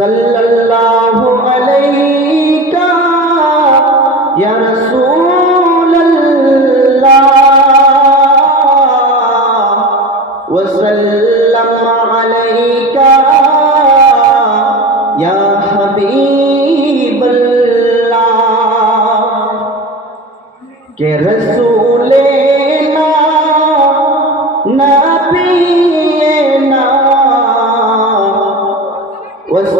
সাল্লাল্লাহু আলাইকা ইয়া রাসূলাল্লাহ ওয়া সাল্লাম আলাইকা ইয়া হাবিবাল্লাহ। কে রসুলে না নবিয়ে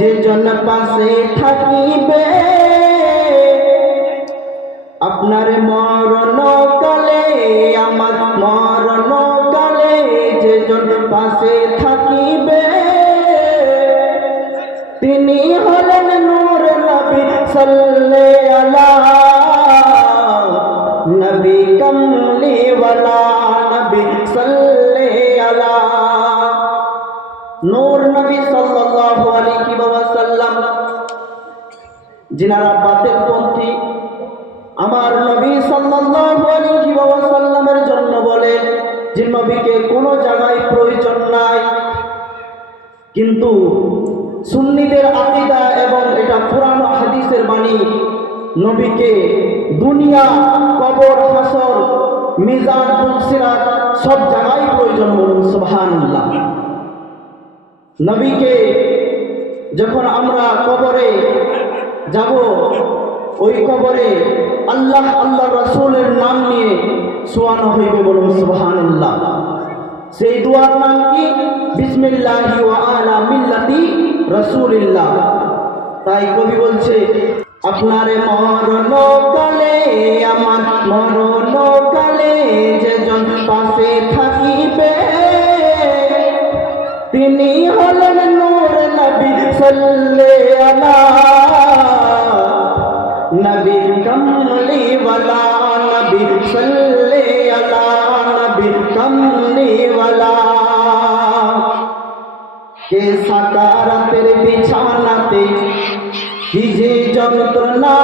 যে জন পাশে থাকিবে, আপনার মরণ কালে, আমার মরণ কালে যে জন পাশে থাকিবে, তিনি হলেন নূর নবী সাল্লে আলা। নবী কমলি ওয়ালা, নবী সাল্লে আলা। নূর নবী সাল্লাল্লাহু আলাইহি ওয়াসাল্লাম, যিনারা বাতের পন্থী, আমার নবী সাল্লাল্লাহু আলাইহি ওয়াসাল্লামের জন্য বলে যে নবীকে কোনো জায়গায় প্রয়োজন নাই। কিন্তু সুন্নিদের আকিদা এবং এটা ও হাদিসের বাণী, নবীকে দুনিয়া, কবর, হাসর, মিজান, তুলসিরাত সব জায়গায় প্রয়োজন বলুন, সুবহানাল্লাহ। নবীকে যখন আমরা কবরে যাব, ওই কবরে আল্লাহ আল্লাহ রসুলের নাম নিয়ে শোয়ানো হইবে বলুন সুবহানাল্লাহ। সেই দুয়ার নাম কি? বিসমিল্লাহি আলা মিল্লাতি রাসূলিল্লাহ। তাই কবি বলছে, আপনারে মরণ কালে আমার মরণ কালে যেজন পাশে নবী কমলি ওয়ালা নবী, সাল্লে আলা নবী কমলি ওয়ালা। কে সাকারাতের বিছানাতে কি যে যন্ত্রণা?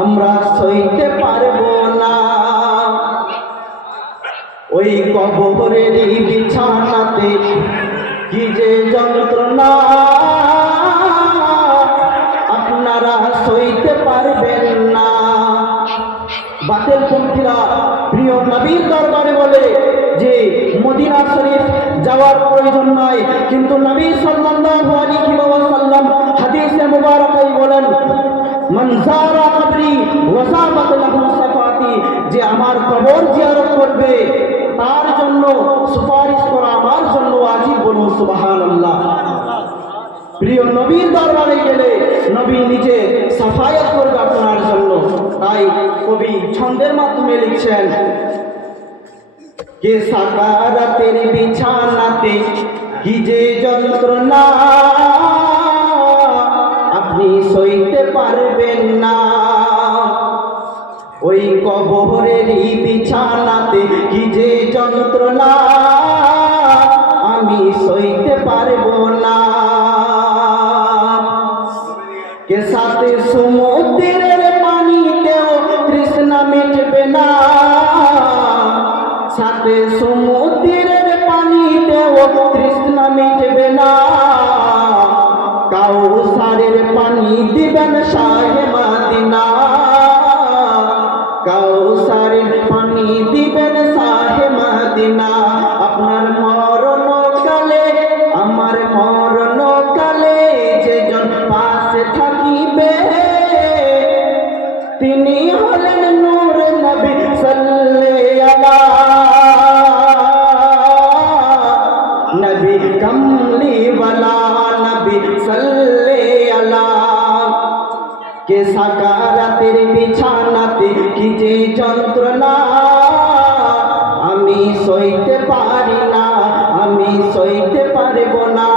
আমরা সইতে পারব না। ওই কবরের বিছানাতে কি যে যন্ত্রণা। বাতের পন্থীরা প্রিয় নবীর দরবারে বলে যে, মদিনা শরীফ যাওয়ার প্রয়োজন নাই। কিন্তু নবী সাল্লাল্লাহু হাদিসে মুবারাকায় বলেন, মান যারা কবরি ওয়াসাবাত লাহু সাফাতি যে আমার কবর জিয়ারত করবে, তার জন্য সুপারিশ করা আমার জন্য ওয়াজিব বলুন সুবহানাল্লাহ। প্রিয় নবীর দরবারে গেলে নবী নিজে সাফায়াত করবে কবি ছন্দের মাধ্যমে লিখছেন কে সাকারাতের বিছানাতে কি যে যন্ত্রণা, আপনি সইতে পারবেন না। ওই কবরের বিছানাতে কাউসারের পানি দিবেন শাহে মাদিনা কাউসারের পানি দিবেন শাহে মাদিনা কে সাকারাতের বিছানাতে কি যে যন্ত্রণা? আমি সইতে পারি না, আমি সইতে পারব না।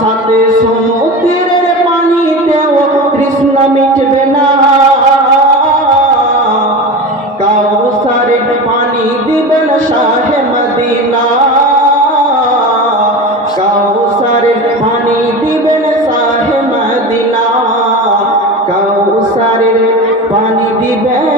সাথে সমুদ্রের পানিতেও কৃষ্ণ মিটবে না। কাউসারের পানি দিবেন শাহে মদিনা। পানি দিবেন